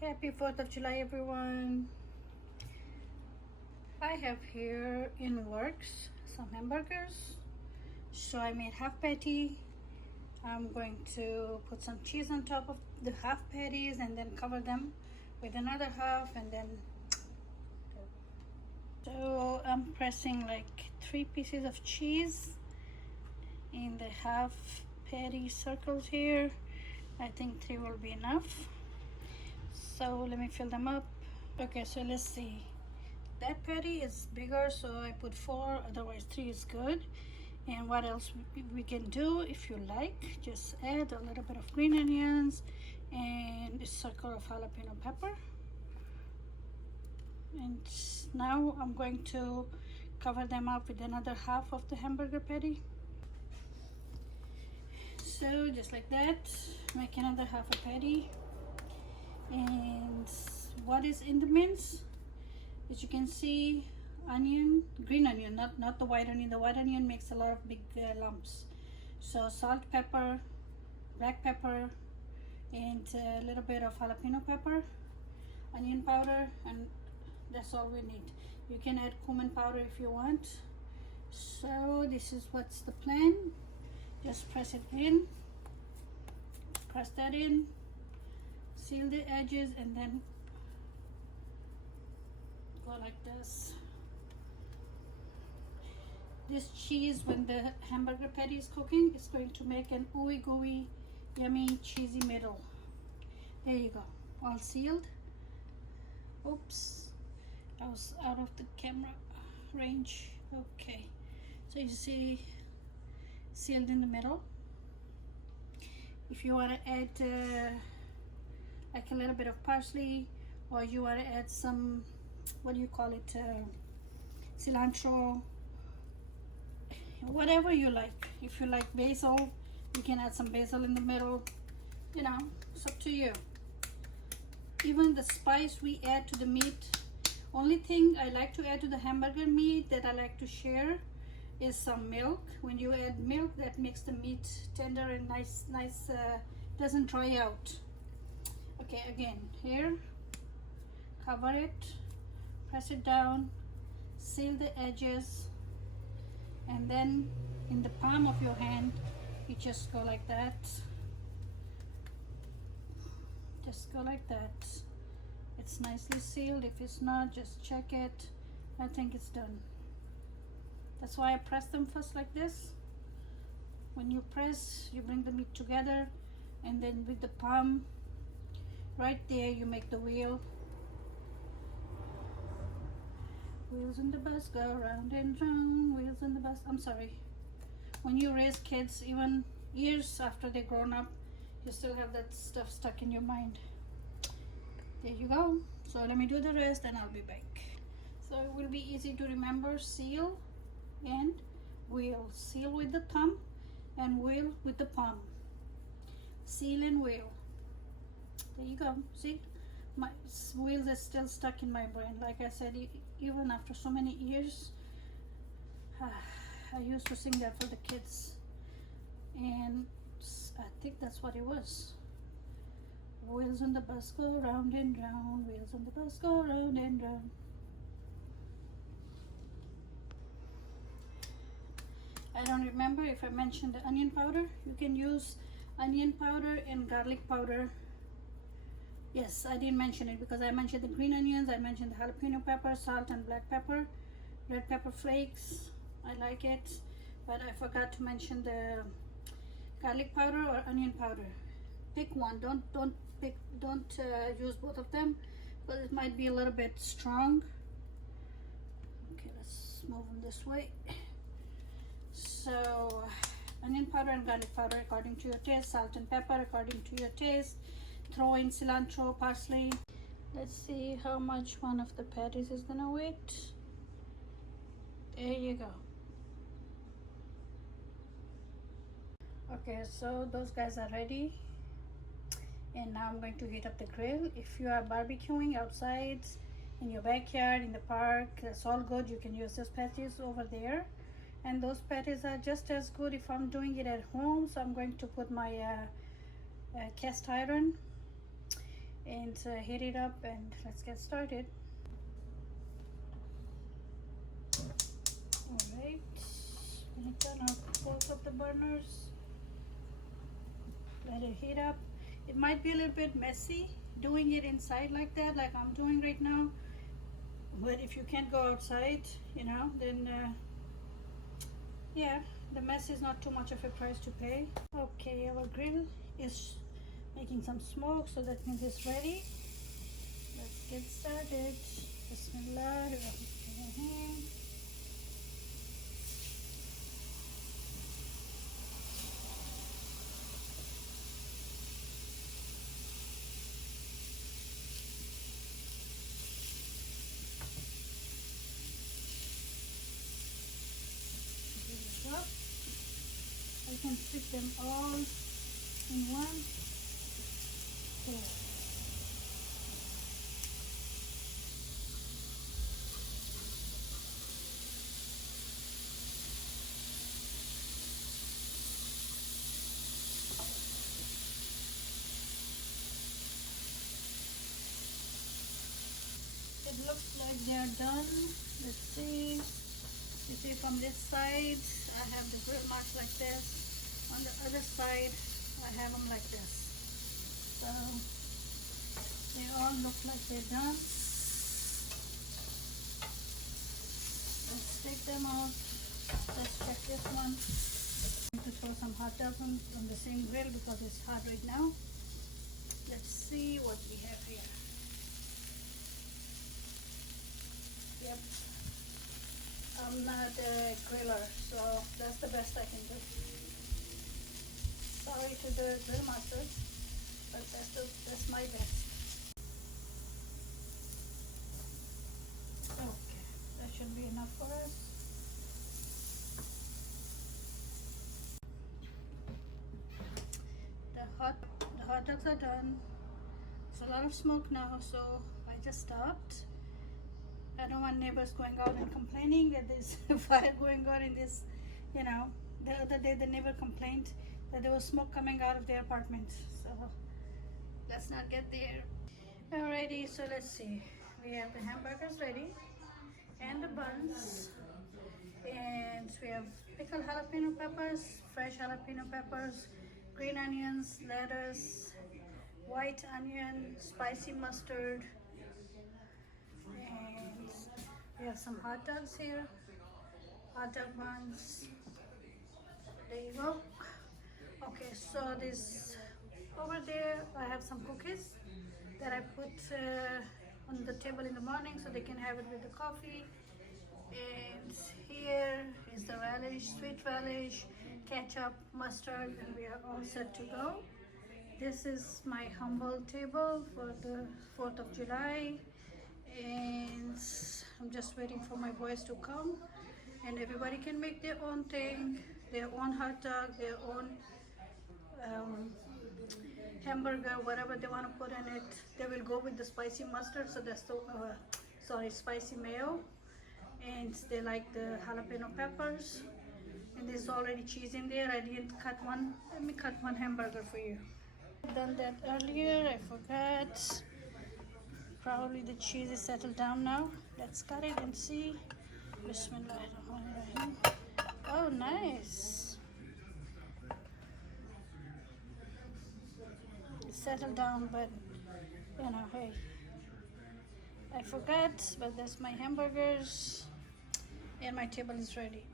Happy 4th of July, everyone. I have here in works some hamburgers. So I made half patty. I'm going to put some cheese on top of the half patties and then cover them with another half, and then so I'm pressing like 3 pieces of cheese in the half patty circles here. I think 3 will be enough. So let me fill them up. Okay, so let's see. That patty is bigger, so I put 4, otherwise 3 is good. And what else we can do, if you like, just add a little bit of green onions and a circle of jalapeno pepper. And now I'm going to cover them up with another half of the hamburger patty. So just like that, make another half a patty. And what is in the mince? As you can see, onion, green onion, not the white onion. The white onion makes a lot of big lumps. So salt, pepper, black pepper, and a little bit of jalapeno pepper, onion powder, and that's all we need. You can add cumin powder if you want. So this is what's the plan. Just press it in, press that in, seal the edges, and then go like this. This cheese, when the hamburger patty is cooking, is going to make an ooey gooey, yummy, cheesy middle. There you go, all sealed. Oops, I was out of the camera range. Okay, so you see, sealed in the middle. If you want to add like a little bit of parsley, or you want to add some, what do you call it, cilantro, whatever you like. If you like basil, you can add some basil in the middle. You know, it's up to you. Even the spice we add to the meat, only thing I like to add to the hamburger meat that I like to share is some milk. When you add milk, that makes the meat tender and nice, doesn't dry out. Okay, again, here, cover it, press it down, seal the edges, and then in the palm of your hand, you just go like that. Just go like that. It's nicely sealed. If it's not, just check it. I think it's done. That's why I press them first like this. When you press, you bring the meat together, and then with the palm right there, you make the wheel. Wheels on the bus go round and round. Wheels on the bus. I'm sorry. When you raise kids, even years after they're grown up, you still have that stuff stuck in your mind. There you go. So let me do the rest and I'll be back. So it will be easy to remember. Seal and wheel. Seal with the thumb and wheel with the palm. Seal and wheel. There you go. See, my wheels are still stuck in my brain. Like I said, even after so many years, I used to sing that for the kids, and I think that's what it was. Wheels on the bus go round and round. Wheels on the bus go round and round. I don't remember if I mentioned the onion powder. You can use onion powder and garlic powder. Yes, I didn't mention it because I mentioned the green onions, I mentioned the jalapeno pepper, salt and black pepper, red pepper flakes. I like it, but I forgot to mention the garlic powder or onion powder. Pick one. Don't use both of them because it might be a little bit strong. Okay, let's move them this way. So onion powder and garlic powder according to your taste, salt and pepper according to your taste. Throw in cilantro, parsley. Let's see how much one of the patties is gonna weight. There you go. Okay, so those guys are ready, and now I'm going to heat up the grill. If you are barbecuing outside in your backyard, in the park, that's all good. You can use those patties over there, and those patties are just as good if I'm doing it at home. So I'm going to put my cast iron, and and heat it up, and let's get started. Alright, I'm gonna turn off both of the burners. Let it heat up. It might be a little bit messy doing it inside like that, like I'm doing right now. But if you can't go outside, you know, then yeah, the mess is not too much of a price to pay. Okay, our grill is making some smoke, so that means it's ready. Let's get started. Bismillahirrahmanirrahim. Up. I can stick them all in one. There. It looks like they are done. Let's see. You see from this side, I have the grill marks like this. On the other side, I have them like this. So they all look like they're done. Let's take them out. Let's check this one. I'm going to throw some hot dogs on the same grill because it's hot right now. Let's see what we have here. Yep. I'm not a griller, so that's the best I can do. Sorry to the grill masters, but that's my best. Okay, that should be enough for us. The hot dogs are done. It's a lot of smoke now, so I just stopped. I don't want neighbors going out and complaining that there's a fire going on in this, you know. The other day the neighbor complained that there was smoke coming out of their apartment. So let's not get there. Alrighty, so let's see. We have the hamburgers ready and the buns. And we have pickled jalapeno peppers, fresh jalapeno peppers, green onions, lettuce, white onion, spicy mustard, and we have some hot dogs here, hot dog buns. There you go. Okay, so this over there, I have some cookies that I put on the table in the morning so they can have it with the coffee. And here is the relish, sweet relish, ketchup, mustard, and we are all set to go. This is my humble table for the 4th of July. And I'm just waiting for my boys to come, and everybody can make their own thing, their own hot dog, their own hamburger, whatever they want to put in it. They will go with the spicy mustard, so that's the spicy mayo, and they like the jalapeno peppers, and there's already cheese in there. I didn't cut one. Let me cut one hamburger for you. I've done that earlier, I forgot. Probably the cheese is settled down now. Let's cut it and see. Bismillahirrahmanirrahim. Oh, nice. It's settled down, but you know, hey, I forgot, but that's my hamburgers, and my table is ready.